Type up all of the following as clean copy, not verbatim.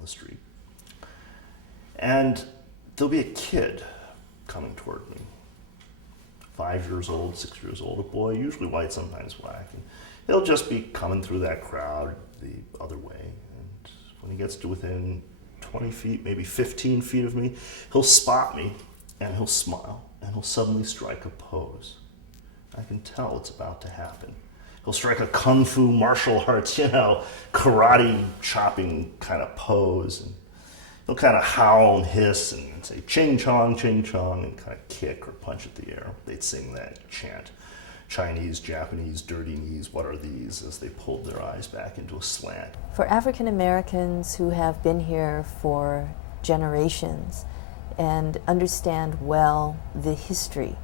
the street. And there'll be a kid coming toward me. 5 years old, 6 years old, a boy, usually white, sometimes black. And he'll just be coming through that crowd the other way. And when he gets to within 20 feet, maybe 15 feet of me, he'll spot me and he'll smile and he'll suddenly strike a pose. I can tell it's about to happen. He'll strike a kung fu martial arts, karate chopping kind of pose. And he'll kind of howl and hiss and say ching chong, and kind of kick or punch at the air. They'd sing that chant. Chinese, Japanese, dirty knees, what are these, as they pulled their eyes back into a slant. For African Americans who have been here for generations and understand well the history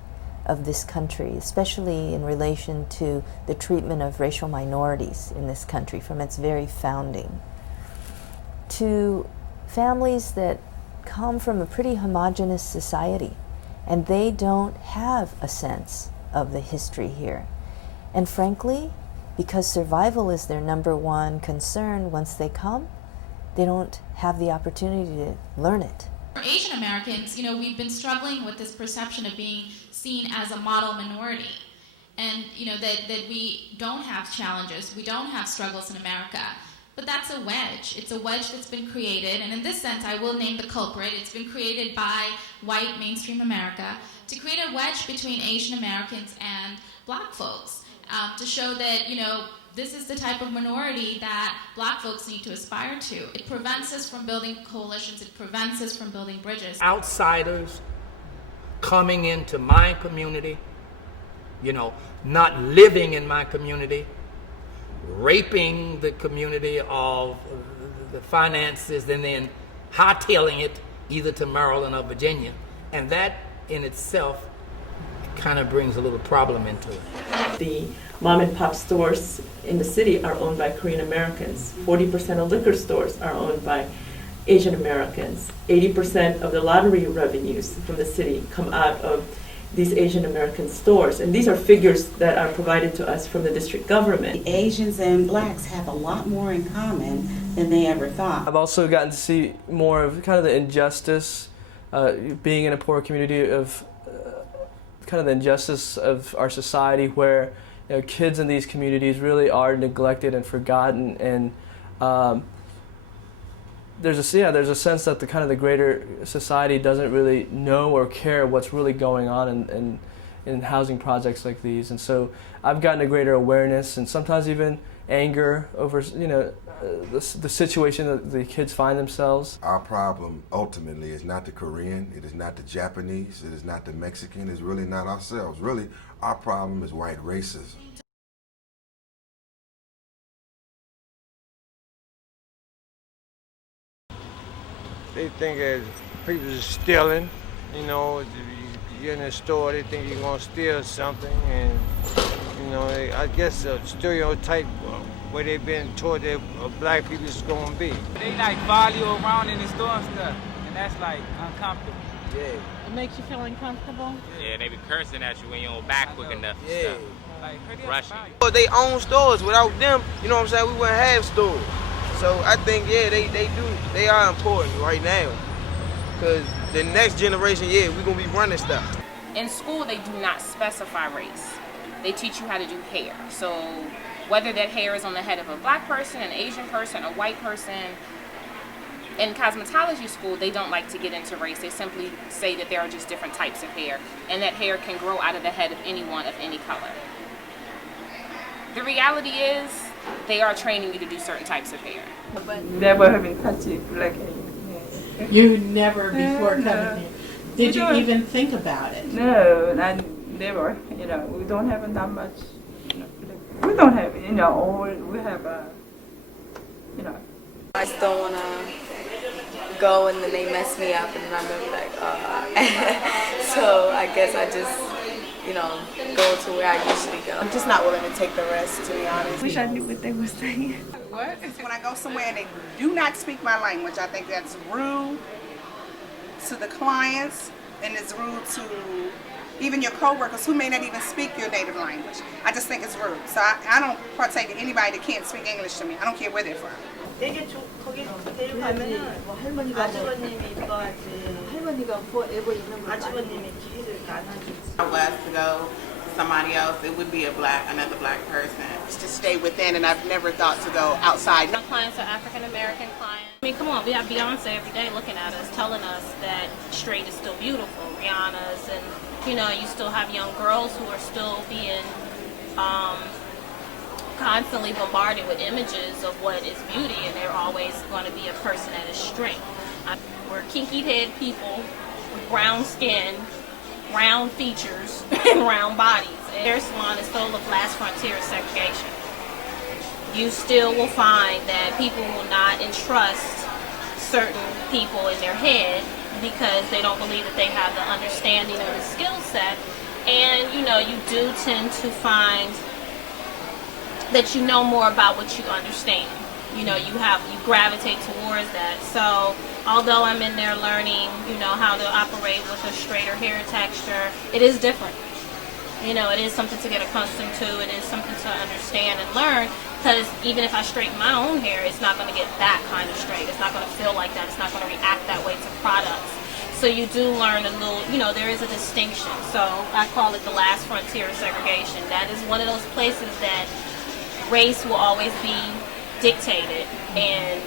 of this country, especially in relation to the treatment of racial minorities in this country from its very founding, to families that come from a pretty homogeneous society and they don't have a sense of the history here. And frankly, because survival is their number one concern once they come, they don't have the opportunity to learn it. For Asian Americans, we've been struggling with this perception of being seen as a model minority. And, that we don't have challenges, we don't have struggles in America. But that's a wedge. It's a wedge that's been created, and in this sense, I will name the culprit. It's been created by white mainstream America to create a wedge between Asian Americans and black folks, to show that, this is the type of minority that black folks need to aspire to. It prevents us from building coalitions. It prevents us from building bridges. Outsiders coming into my community, not living in my community, raping the community of the finances and then hightailing it either to Maryland or Virginia. And that in itself kind of brings a little problem into it. The mom and pop stores in the city are owned by Korean Americans. 40% of liquor stores are owned by Asian Americans. 80% of the lottery revenues from the city come out of these Asian American stores. And these are figures that are provided to us from the district government. Asians and blacks have a lot more in common than they ever thought. I've also gotten to see more of kind of the injustice, being in a poor community, of kind of the injustice of our society where kids in these communities really are neglected and forgotten, and there's a sense that the greater society doesn't really know or care what's really going on in housing projects like these. And so I've gotten a greater awareness and sometimes even anger over the situation that the kids find themselves. Our problem ultimately is not the Korean, it is not the Japanese, it is not the Mexican, it's really not ourselves. Really, our problem is white racism. They think that people are stealing, you're in a store, they think you're gonna steal something, and I guess a stereotype where they've been taught that black people is gonna be. They follow you around in the store and stuff, and that's uncomfortable. Yeah. It makes you feel uncomfortable? Yeah, they be cursing at you when you don't back quick enough and stuff. Rushing. Well, they own stores. Without them, we wouldn't have stores. So I think, they are important right now. Because the next generation, we're going to be running stuff. In school, they do not specify race. They teach you how to do hair. So whether that hair is on the head of a black person, an Asian person, a white person, in cosmetology school, they don't like to get into race. They simply say that there are just different types of hair, and that hair can grow out of the head of anyone of any color. The reality is, they are training you to do certain types of hair. Never having touched black hair. You never before coming here. Did you even think about it? No, never. We don't have that much. We don't have, we have I still want to go and then they mess me up and I'm gonna be like, so I guess I just, go to where I usually go. I'm just not willing to take the risk, to be honest. Wish I knew what they were saying. What? When I go somewhere and they do not speak my language, I think that's rude to the clients and it's rude to even your coworkers who may not even speak your native language. I just think it's rude. So I don't partake in anybody that can't speak English to me. I don't care where they're from. 되게 거기 데려가면은 뭐 할머니가 아주버님이 이뻐하지. 할머니가 forever 있는 거 아주버님이 길을 안아주지. I was to go to somebody else, it would be another black person. To stay within, and I've never thought to go outside. My clients are African American clients. I mean, come on, we have Beyonce every day looking at us, telling us that straight is still beautiful. Rihanna's, and you know, you still have young girls who are still being constantly bombarded with images of what is beauty, and they're always going to be a person that is straight. We're kinky-head people with brown skin, round features, and round bodies. And hair salon is still the last frontier of segregation. You still will find that people will not entrust certain people in their head because they don't believe that they have the understanding or the skill set. And you know, you do tend to find that you know more about what you understand. You know, you gravitate towards that. So although I'm in there learning, you know, how to operate with a straighter hair texture, it is different. You know, it is something to get accustomed to. It is something to understand and learn, because even if I straighten my own hair, it's not going to get that kind of straight. It's not going to feel like that. It's not going to react that way to products. So you do learn a little, you know, there is a distinction. So I call it the last frontier of segregation. That is one of those places that race will always be dictated, and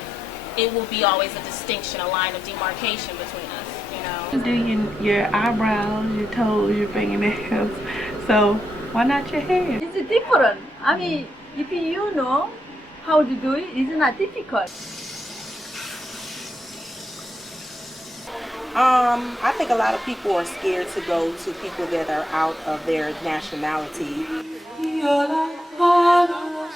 it will be always a distinction, a line of demarcation between us, you know. Do your eyebrows, your toes, your fingernails. So why not your hair? It's different. I mean, if you know how to do it, it's not difficult. I think a lot of people are scared to go to people that are out of their nationality.